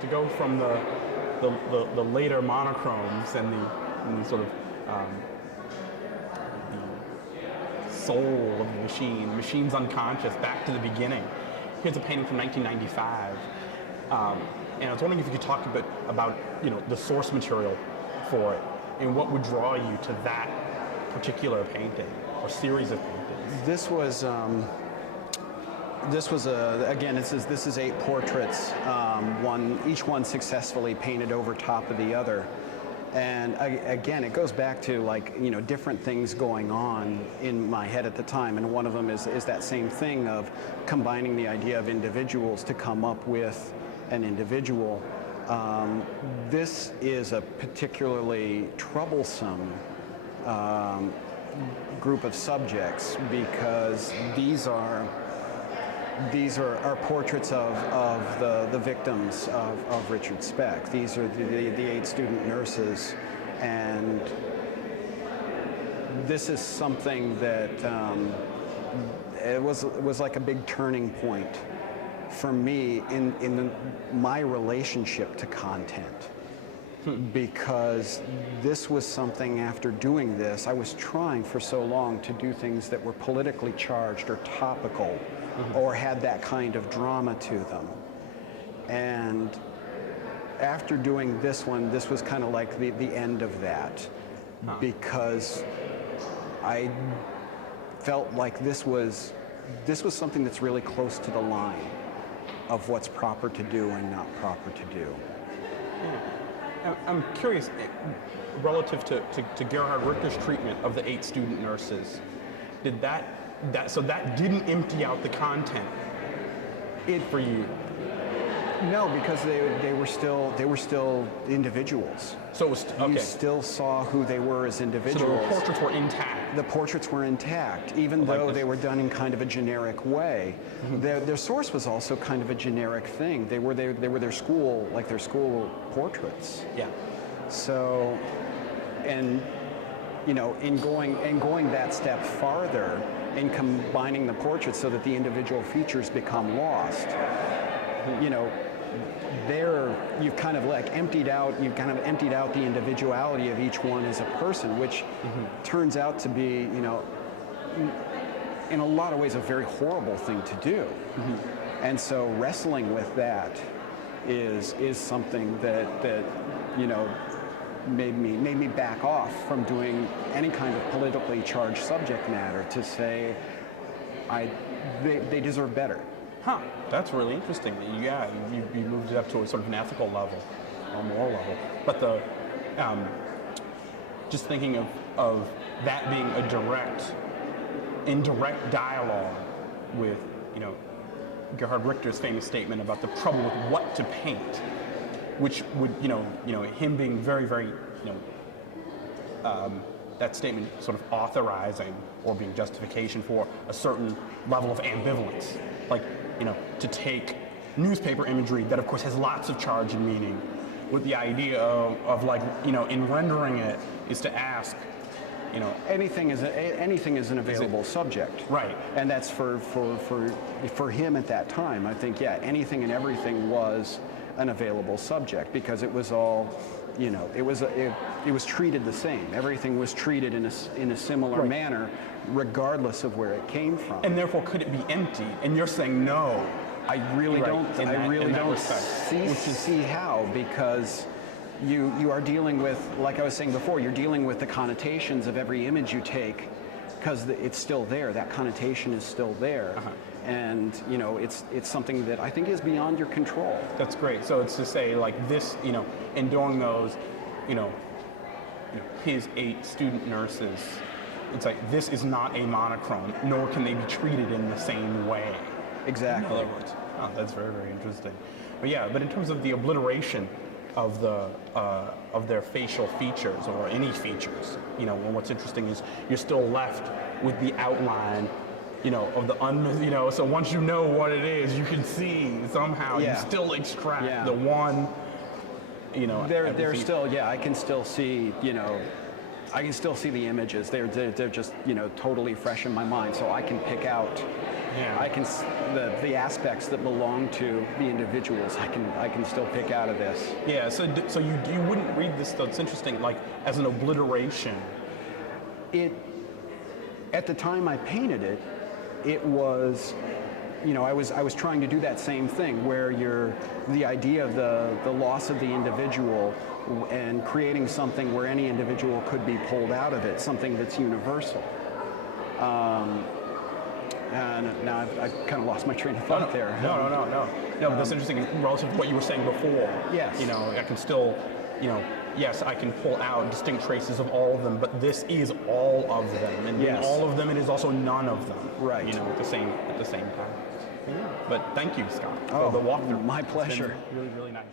to go from the later monochromes and the sort of the soul of the machine's unconscious, back to the beginning. Here's a painting from 1995, and I was wondering if you could talk a bit about the source material for it and what would draw you to that particular painting or series of paintings. This was again. This is 8 portraits, each one successfully painted over top of the other, and again, it goes back to different things going on in my head at the time, and one of them is that same thing of combining the idea of individuals to come up with an individual. This is a particularly troublesome group of subjects because these are portraits of the victims of Richard Speck. These are the 8 student nurses, and this is something that it was like a big turning point for me in my relationship to content. Because this was something, after doing this, I was trying for so long to do things that were politically charged or topical, or had that kind of drama to them. And after doing this one, this was kind of like the end of that, because I felt like this was something that's really close to the line of what's proper to do and not proper to do. Yeah. I'm curious, relative to Gerhard Richter's treatment of the 8 student nurses, did so that didn't empty out the content for you? No, because they were still individuals. So it was okay. You still saw who they were as individuals. So the portraits were intact. The portraits were intact, even though they were done in kind of a generic way. Their source was also kind of a generic thing. They were their school portraits. Yeah. So, and in going that step farther, in combining the portraits so that the individual features become lost, there you've kind of emptied out the individuality of each one as a person, which turns out to be, in a lot of ways, a very horrible thing to do. And so wrestling with that is something that made me back off from doing any kind of politically charged subject matter, to say they deserve better. Huh, that's really interesting. Yeah, you moved it up to a sort of an ethical level, or moral level. But just thinking of that being in direct dialogue with, Gerhard Richter's famous statement about the trouble with what to paint, which would, him being very, very, that statement sort of authorizing or being justification for a certain level of ambivalence. Like, to take newspaper imagery that, of course, has lots of charge and meaning, with the idea of in rendering it, is to ask, anything is an available subject, right? And that's for him at that time. I think, anything and everything was an available subject, because it was all, it was treated the same. Everything was treated in a similar manner, regardless of where it came from. And therefore, could it be empty? And you're saying no. I really don't see how, because you are dealing with, like I was saying before, you're dealing with the connotations of every image you take, because it's still there. That connotation is still there. And it's something that I think is beyond your control. That's great. So it's to say, like, this, in doing those, his 8 student nurses, it's like, this is not a monochrome, nor can they be treated in the same way. Exactly. In other words. Oh, that's very, very interesting. But in terms of the obliteration of their facial features, or any features, what's interesting is you're still left with the outline, of the so once you know what it is, you can see somehow, you still extract the one, They're still, I can still see, I can still see the images. They're just, totally fresh in my mind, so I can pick out Yeah. The aspects that belong to the individuals, I can still pick out of this. Yeah, so you wouldn't read this, though, it's interesting, like as an obliteration. At the time I painted it, it was, I was trying to do that same thing where the idea of the loss of the individual and creating something where any individual could be pulled out of it, something that's universal. And now I've kind of lost my train of thought there. No, but that's interesting relative to what you were saying before. Yes. I can still, yes, I can pull out distinct traces of all of them, but this is all of them, and in all of them, it is also none of them. Right. At the same time. Yeah. But thank you, Scott, for the walkthrough. My pleasure. It's been really, really nice.